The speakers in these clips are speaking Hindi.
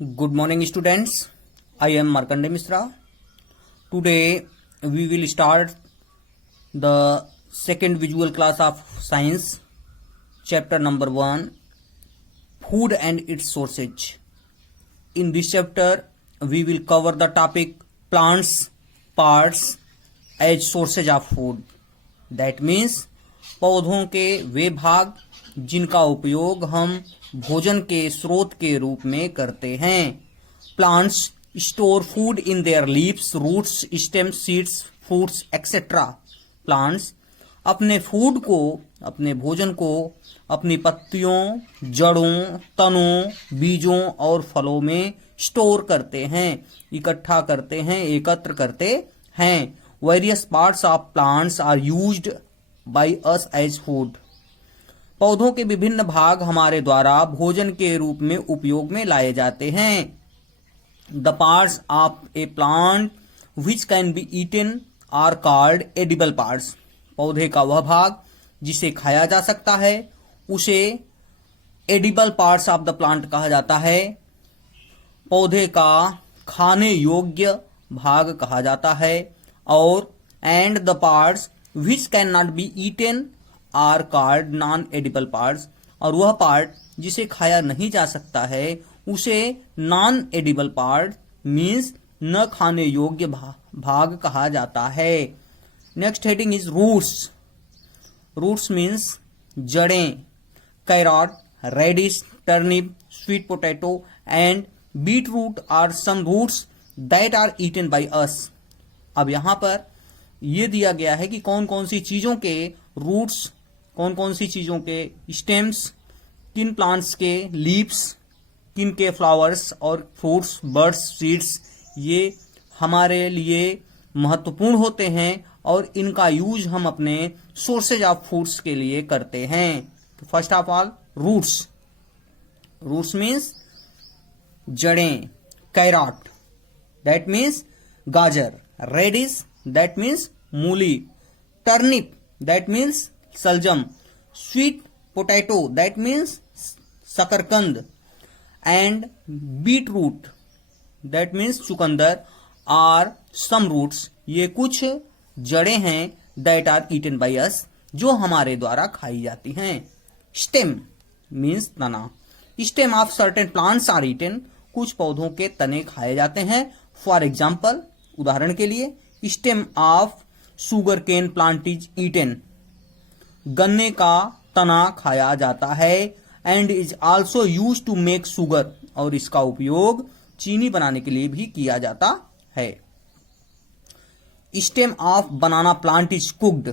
Good morning, students. I am Markandeya Mishra. Today we will start the second visual class of science, chapter number 1, food and its sources. In this chapter we will cover the topic plants parts as sources of food. That means पौधों के वे भाग जिनका उपयोग हम भोजन के स्रोत के रूप में करते हैं. Plants store food in their leaves, roots, stems, seeds, fruits etcetera. Plants अपने फूड को, अपने भोजन को अपनी पत्तियों, जड़ों, तनों, बीजों और फलों में स्टोर करते हैं, इकट्ठा करते हैं, एकत्र करते हैं. Various parts of plants are used by us as food. पौधों के विभिन्न भाग हमारे द्वारा भोजन के रूप में उपयोग में लाए जाते हैं. The parts of a plant which can be eaten are called edible parts. पौधे का वह भाग जिसे खाया जा सकता है उसे edible parts of the plant कहा जाता है. पौधे का खाने योग्य भाग कहा जाता है. और and the parts which can not be eaten are called non edible parts. और वह पार्ट जिसे खाया नहीं जा सकता है उसे नॉन एडिबल पार्ट मीन्स न खाने योग्य भाग कहा जाता है. Next heading is roots. Roots means जड़ें. Carrot, radish, turnip, sweet potato and beet root are some roots that are eaten by us. अब यहां पर यह दिया गया है कि कौन कौन सी चीजों के रूट्स, कौन कौन सी चीजों के स्टेम्स, किन प्लांट्स के लीव्स, किन के फ्लावर्स और फ्रूट्स, बर्ड्स, सीड्स ये हमारे लिए महत्वपूर्ण होते हैं और इनका यूज हम अपने सोर्सेज ऑफ फूड्स के लिए करते हैं. तो first of all roots. Roots means जड़ें. कैरट दैट मीन्स गाजर. रेडिश दैट मीन्स मूली. टर्निप दैट मीन्स सलजम. स्वीट पोटैटो दैट मीन्स शकरकंद. And beat root that means चुकंदर आर सम रूट्स. ये कुछ जड़ें हैं that are eaten by us जो हमारे द्वारा खाई जाती हैं. स्टेम मीन्स तना. Stem of certain plants are eaten. कुछ पौधों के तने खाए जाते हैं. फॉर एग्जाम्पल, उदाहरण के लिए, stem of sugar cane plant is eaten. गन्ने का तना खाया जाता है. And is also use to make sugar. और इसका उपयोग चीनी बनाने के लिए भी किया जाता है. Stem of banana plant is cooked.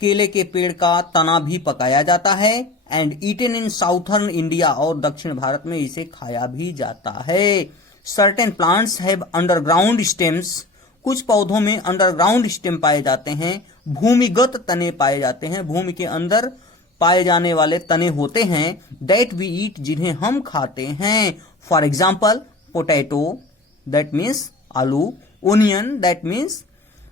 केले के पेड़ का तना भी पकाया जाता है. And eaten in southern India. और दक्षिण भारत में इसे खाया भी जाता है. Certain plants have underground stems. कुछ पौधों में अंडरग्राउंड स्टेम पाए जाते हैं. भूमिगत तने पाए जाते हैं. भूमि के अंदर पाए जाने वाले तने होते हैं. दैट वी ईट जिन्हें हम खाते हैं. For example, potato that means आलू. ओनियन दैट मीन्स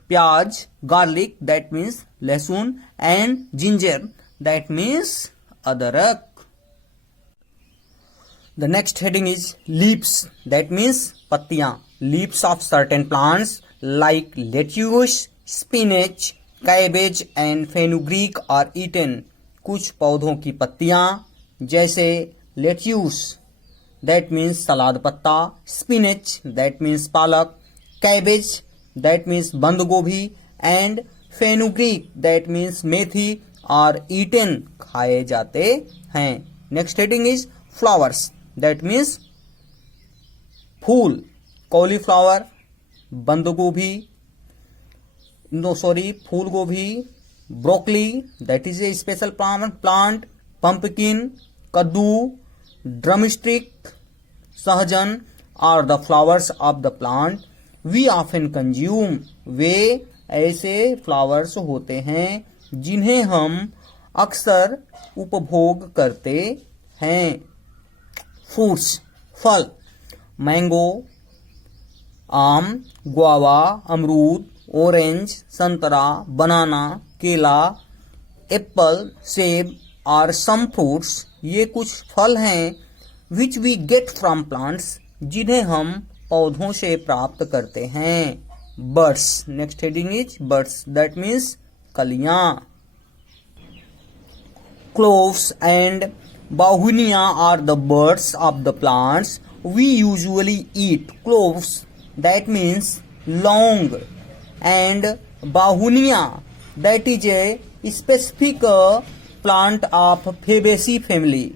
प्याज. गार्लिक दैट मीन्स लहसुन. एंड जिंजर दैट मीन्स अदरक. The next heading is leaves. That means पत्तियां. Leaves of certain plants like lettuce, spinach, cabbage and fenugreek are eaten. कुछ पौधों की पत्तियां जैसे lettuce that means सलाद पत्ता, spinach that means पालक, cabbage that means बंद गोभी and fenugreek that means methi are eaten खाए जाते हैं. Next heading is flowers. That means फूल. कॉलीफ्लावर, बंद गोभी, फूल गोभी. Broccoli that is a special plant. Pumpkin, कद्दू, ड्रमस्टिक, सहजन are the flowers of the plant we often consume. वे ऐसे फ्लावर्स होते हैं जिन्हें हम अक्सर उपभोग करते हैं. फ्रूट्स, फल. मैंगो, आम, गुआवा, अमरूद, ऑरेंज, संतरा, बनाना, केला, एप्पल, सेब और सम फ्रूट्स. ये कुछ फल हैं which we get from plants, जिन्हें हम पौधों से प्राप्त करते हैं। Buds, next heading is buds, that means कलियां। Cloves and Bauhinia are the buds of the plants we usually eat. Cloves that means लौंग and Bauhinia that is a specific plant of Fabaceae family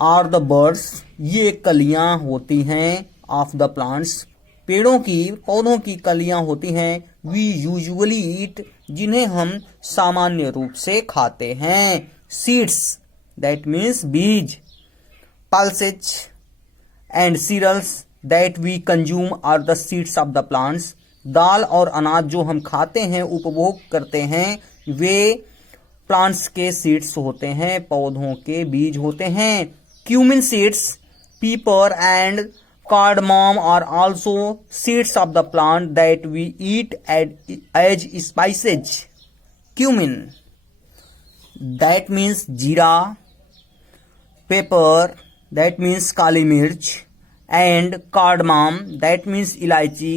are the buds, ये कलियां होती हैं ऑफ द प्लांट्स, पेड़ों की पौधों की कलियां होती हैं। वी यूजुअली ईट, जिन्हें हम सामान्य रूप से खाते हैं। सीड्स दैट मीन्स बीज, pulses and cereals that we consume are the seeds of the plants, दाल और अनाज जो हम खाते हैं, उपभोग करते हैं, वे प्लांट्स के सीड्स होते हैं, पौधों के बीज होते हैं। Cumin seeds, pepper and cardamom are also seeds of the plant that we eat as spices. Cumin, that means jeera, pepper, that means kali mirch, and cardamom, that means इलायची,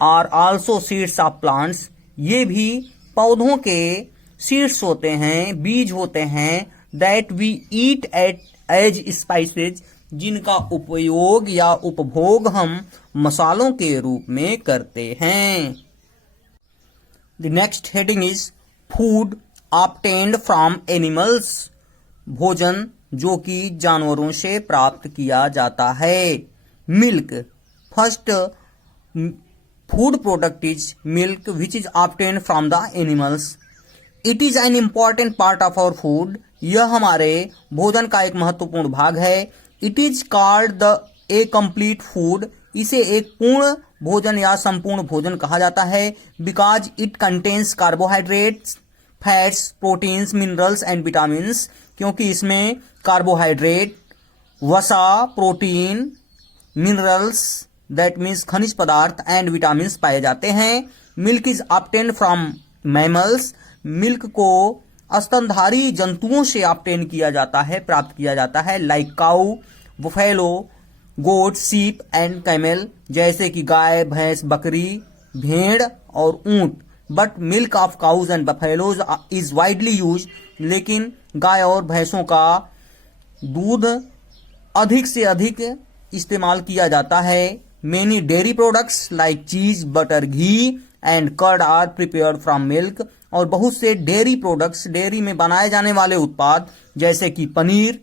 are also seeds of plants. ये भी पौधों के सीड्स होते हैं, बीज होते हैं, that we eat as spices, जिनका उपयोग या उपभोग हम मसालों के रूप में करते हैं। The next heading is food obtained from animals, भोजन जो कि जानवरों से प्राप्त किया जाता है। Milk, first food product is milk which is obtained from the animals. It is an important part of our food. यह हमारे भोजन का एक महत्वपूर्ण भाग है। It is called a complete food. इसे एक पूर्ण भोजन या संपूर्ण भोजन कहा जाता है। Because it contains carbohydrates, fats, proteins, minerals and vitamins. क्योंकि इसमें कार्बोहाइड्रेट, वसा, प्रोटीन, मिनरल्स दैट मीन्स खनिज पदार्थ एंड विटामिन पाए जाते हैं। Milk is obtain from mammals, milk को स्तनधारी जंतुओं से ऑब्टेन किया जाता है, प्राप्त किया जाता है। लाइक काऊ, बुफेलो, गोट, सीप एंड कैमल, जैसे कि गाय, भैंस, बकरी, भेड़ और ऊंट। But milk of cows and buffaloes is widely use, लेकिन गाय और भैंसों का दूध अधिक से अधिक इस्तेमाल किया जाता है। Many dairy products like cheese, butter, ghee and curd are prepared from milk, और बहुत से डेयरी प्रोडक्ट्स, डेयरी में बनाए जाने वाले उत्पाद जैसे कि पनीर,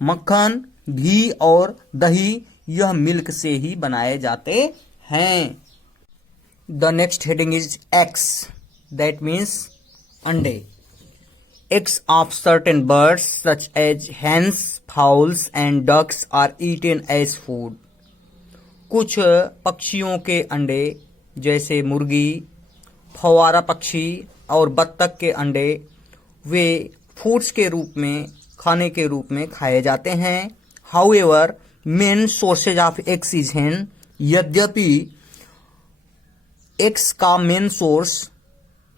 मक्खन, घी और दही, यह मिल्क से ही बनाए जाते हैं। The next heading is eggs, that means अंडे। Eggs of certain birds such as hens, fowls and ducks are eaten as food. कुछ पक्षियों के अंडे जैसे मुर्गी, फव्वारा पक्षी और बत्तख के अंडे वे फूड्स के रूप में, खाने के रूप में खाए जाते हैं। However, main sources of eggs is hen. यद्यपि एग्स का मेन सोर्स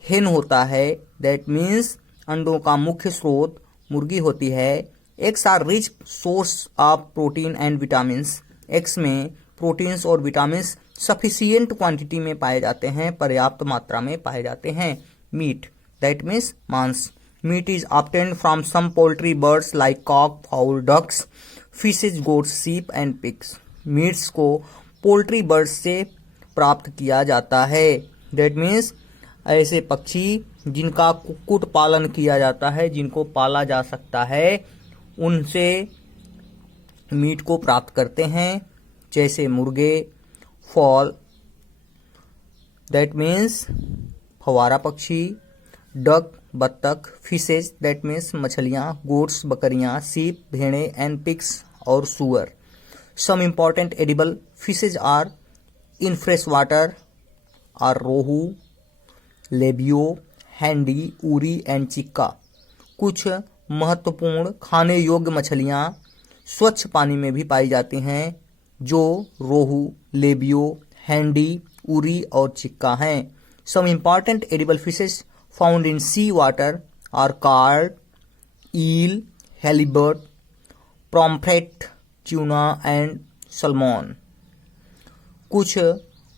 hen होता है, दैट मीन्स अंडों का मुख्य स्रोत मुर्गी होती है। Eggs are rich source of protein and vitamins, eggs में प्रोटीन्स और विटामिन्स सफिशिएंट क्वांटिटी में पाए जाते हैं, पर्याप्त मात्रा में पाए जाते हैं। मीट, दैट मीन्स मांस, meat is obtained from some poultry birds like cock, fowl, ducks, fishes, goats, sheep and pigs. Meats को पोल्ट्री बर्ड्स से प्राप्त किया जाता है, दैट मीन्स ऐसे पक्षी जिनका कुक्कुट पालन किया जाता है, जिनको पाला जा सकता है, उनसे मीट को प्राप्त करते हैं, जैसे मुर्गे, फॉल दैट मीन्स फव्वारा पक्षी, डक बत्तख, फिशेज दैट मीन्स मछलियाँ, गोट्स बकरियाँ, सीप भेड़े एंड पिग्स और सुअर। Some important edible fishes are in fresh water are rohu, labeo, हैंडी, उरी एंड चिक्का। कुछ महत्वपूर्ण खाने योग्य मछलियाँ स्वच्छ पानी में भी पाई जाती हैं, जो रोहू, लेबियो, हैंडी, उरी और चिक्का हैं। Some important edible fishes found in sea water are cod, eel, halibut, pomfret, tuna and salmon. कुछ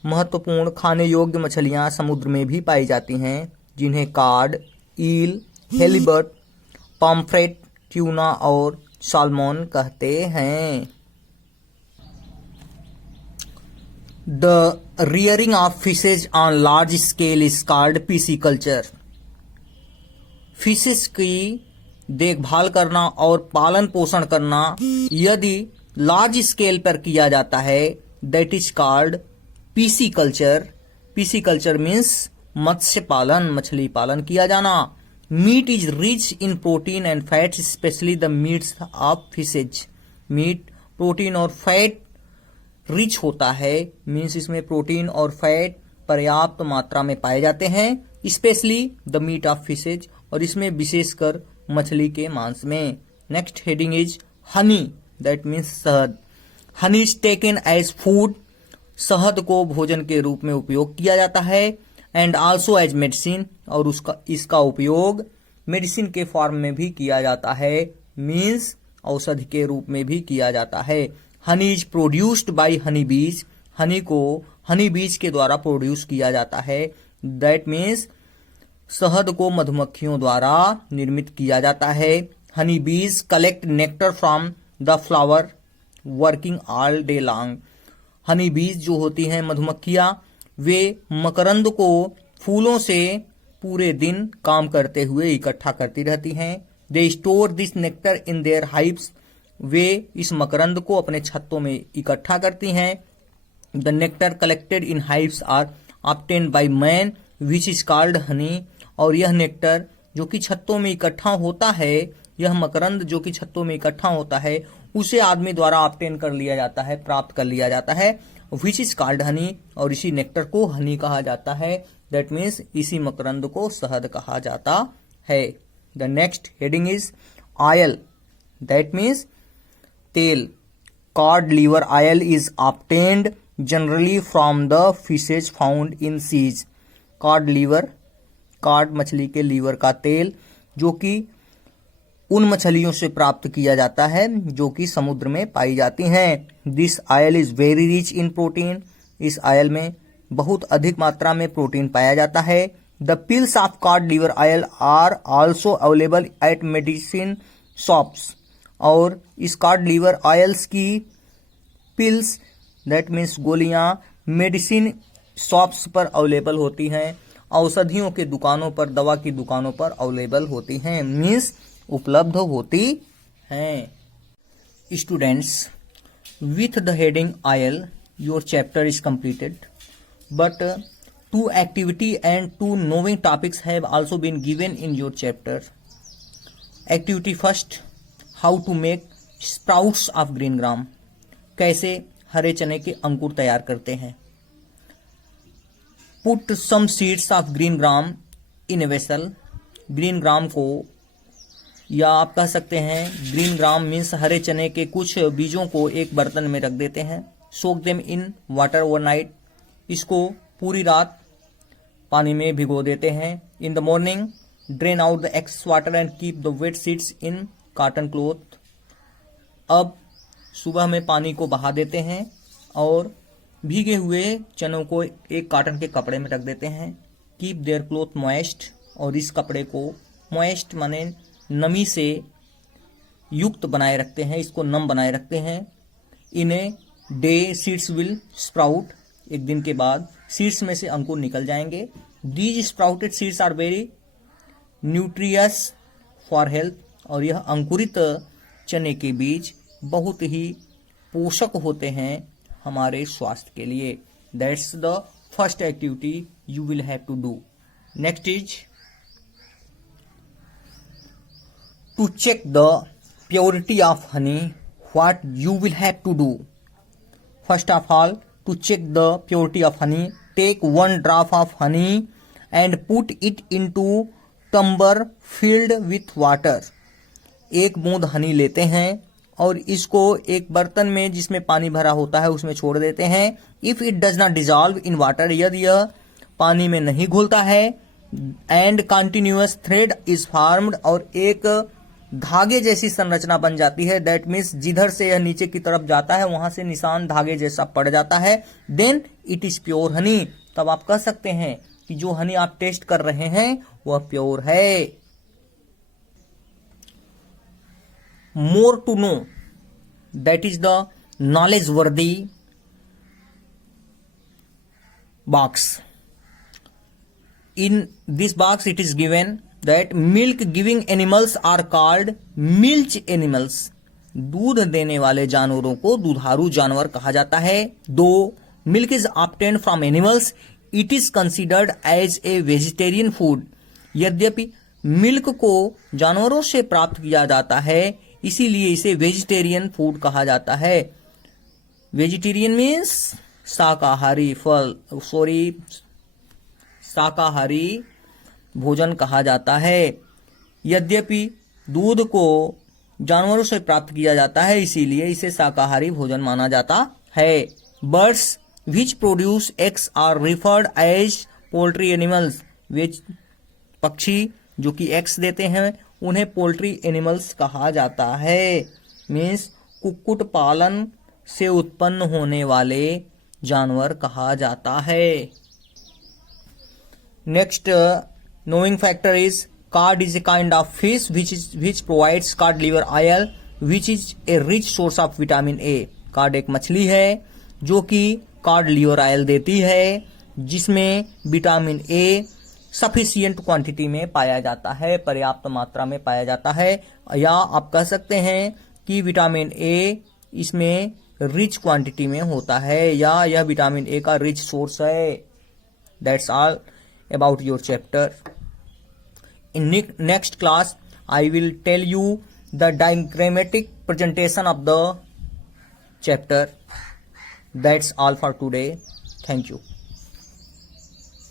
महत्वपूर्ण खाने योग्य मछलियां समुद्र में भी पाई जाती हैं, जिन्हें card, eel, halibut, pomfret, tuna और साल्मोन कहते हैं। The rearing of fishes on large scale is called pisciculture. Fishes की देखभाल करना और पालन पोषण करना यदि लार्ज स्केल पर किया जाता है, that is called pisciculture. Pisciculture means मत्स्य पालन, मछली पालन किया जाना। Meat is rich in protein and fats, specially the meats of fishes. Meat protein और फैट रिच होता है, मीन्स इसमें प्रोटीन और फैट पर्याप्त मात्रा में पाए जाते हैं, specially the meat of fishes, और इसमें विशेषकर मछली के मांस में। Next heading is honey, that means शहद। Honey is taken as food. शहद को भोजन के रूप में उपयोग किया जाता है, एंड आल्सो एज मेडिसिन, और इसका उपयोग मेडिसिन के फॉर्म में भी किया जाता है, मीन्स औषधि के रूप में भी किया जाता है। Honey is produced by Honey बीज। हनी को हनी बीज के द्वारा प्रोड्यूस किया जाता है, दैट मीन्स शहद को मधुमक्खियों द्वारा निर्मित किया जाता है। हनी बीज collect nectar from the flower working all day long. Honey बीज जो होती हैं मधुमक्खियां, वे मकरंद को फूलों से पूरे दिन काम करते हुए इकट्ठा करती रहती हैं। They store this nectar in their hives. वे इस मकरंद को अपने छत्तों में इकट्ठा करती हैं। The nectar collected in hives are obtained by man which is called honey. और यह नेक्टर जो कि छत्तों में इकट्ठा होता है, यह मकरंद जो कि छत्तों में इकट्ठा होता है, उसे आदमी द्वारा ऑब्टेन कर लिया जाता है, प्राप्त कर लिया जाता है, विच इज कॉल्ड हनी। और इसी नेक्टर को हनी कहा जाता है, दैट मीन्स इसी मकरंद को शहद कहा जाता है। The next heading is oil, that means तेल। Cod liver oil is obtained generally from the fishes found in seas. Cod liver, cod मछली के लीवर का तेल, जो कि उन मछलियों से प्राप्त किया जाता है जो कि समुद्र में पाई जाती हैं। This oil is very rich in protein. इस ऑयल में बहुत अधिक मात्रा में प्रोटीन पाया जाता है। The pills of cod liver oil are also available at medicine shops. और इस कॉड लीवर ऑयल्स की पिल्स, दैट मीन्स गोलियां, मेडिसिन शॉप्स पर अवेलेबल होती हैं, औषधियों के दुकानों पर, दवा की दुकानों पर अवेलेबल होती हैं, मीन्स उपलब्ध होती हैं। Students, with the heading oil your chapter is completed, but 2 activity and 2 knowing topics have also been given in your chapter. Activity first, how to make sprouts of green gram. कैसे हरे चने के अंकुर तैयार करते हैं। Put some seeds of green gram in a vessel. Green gram को, या आप कह सकते हैं ग्रीन ग्राम मीन्स हरे चने के कुछ बीजों को एक बर्तन में रख देते हैं। Soak them in water overnight. इसको पूरी रात पानी में भिगो देते हैं। In the morning drain out the excess water and keep the wet seeds in cotton cloth. अब सुबह में पानी को बहा देते हैं और भीगे हुए चनों को एक कॉटन के कपड़े में रख देते हैं। कीप देयर क्लॉथ मॉइस्ट, और इस कपड़े को मॉइस्ट माने नमी से युक्त बनाए रखते हैं, इसको नम बनाए रखते हैं। In a day seeds will sprout. एक दिन के बाद सीड्स में से अंकुर निकल जाएंगे। These sprouted seeds are very nutritious for health. और यह अंकुरित चने के बीज बहुत ही पोषक होते हैं हमारे स्वास्थ्य के लिए। That's the first activity you will have to do. Next is to check the purity of honey. What you will have to do? First of all, to check the purity of honey, take 1 drop of honey and put it into tumbler filled with water. एक बूंद हनी लेते हैं और इसको एक बर्तन में जिसमें पानी भरा होता है उसमें छोड़ देते हैं. If it does not dissolve in water, यदि यह पानी में नहीं घुलता है, and continuous thread is formed, और एक धागे जैसी संरचना बन जाती है। दैट मीन्स जिधर से यह नीचे की तरफ जाता है वहां से निशान धागे जैसा पड़ जाता है। Then it is pure honey. तब आप कह सकते हैं कि जो हनी आप टेस्ट कर रहे हैं वह प्योर है। More to know, that is the knowledge worthy box. In this box it is given that milk giving animals are called milch animals. दूध देने वाले जानवरों को दुधारू जानवर कहा जाता है। दो, milk is obtained from animals, it is considered as a vegetarian food. यद्यपि मिल्क को जानवरों से प्राप्त किया जाता है इसीलिए इसे वेजिटेरियन फूड कहा जाता है। वेजिटेरियन मीन्स शाकाहारी शाकाहारी भोजन कहा जाता है। यद्यपि दूध को जानवरों से प्राप्त किया जाता है इसीलिए इसे शाकाहारी भोजन माना जाता है। Birds which produce eggs are referred as poultry animals. वे पक्षी जो कि एग्स देते हैं उन्हें पोल्ट्री एनिमल्स कहा जाता है। मीन्स कुक्कुट पालन से उत्पन्न होने वाले जानवर कहा जाता है। Next knowing factor is called is a kind of fish which provides card liver oil which is a rich source of vitamin A. Card एक मछली है जो कि कार्ड लिवर ऑयल देती है जिसमें विटामिन ए सफिशियंट क्वांटिटी में पाया जाता है, पर्याप्त मात्रा में पाया जाता है। या आप कह सकते हैं कि विटामिन ए इसमें रिच क्वांटिटी में होता है या यह विटामिन ए का रिच सोर्स है। That's all about your chapter. In next class I will tell you the diagrammatic presentation of the chapter. That's all for today. Thank you.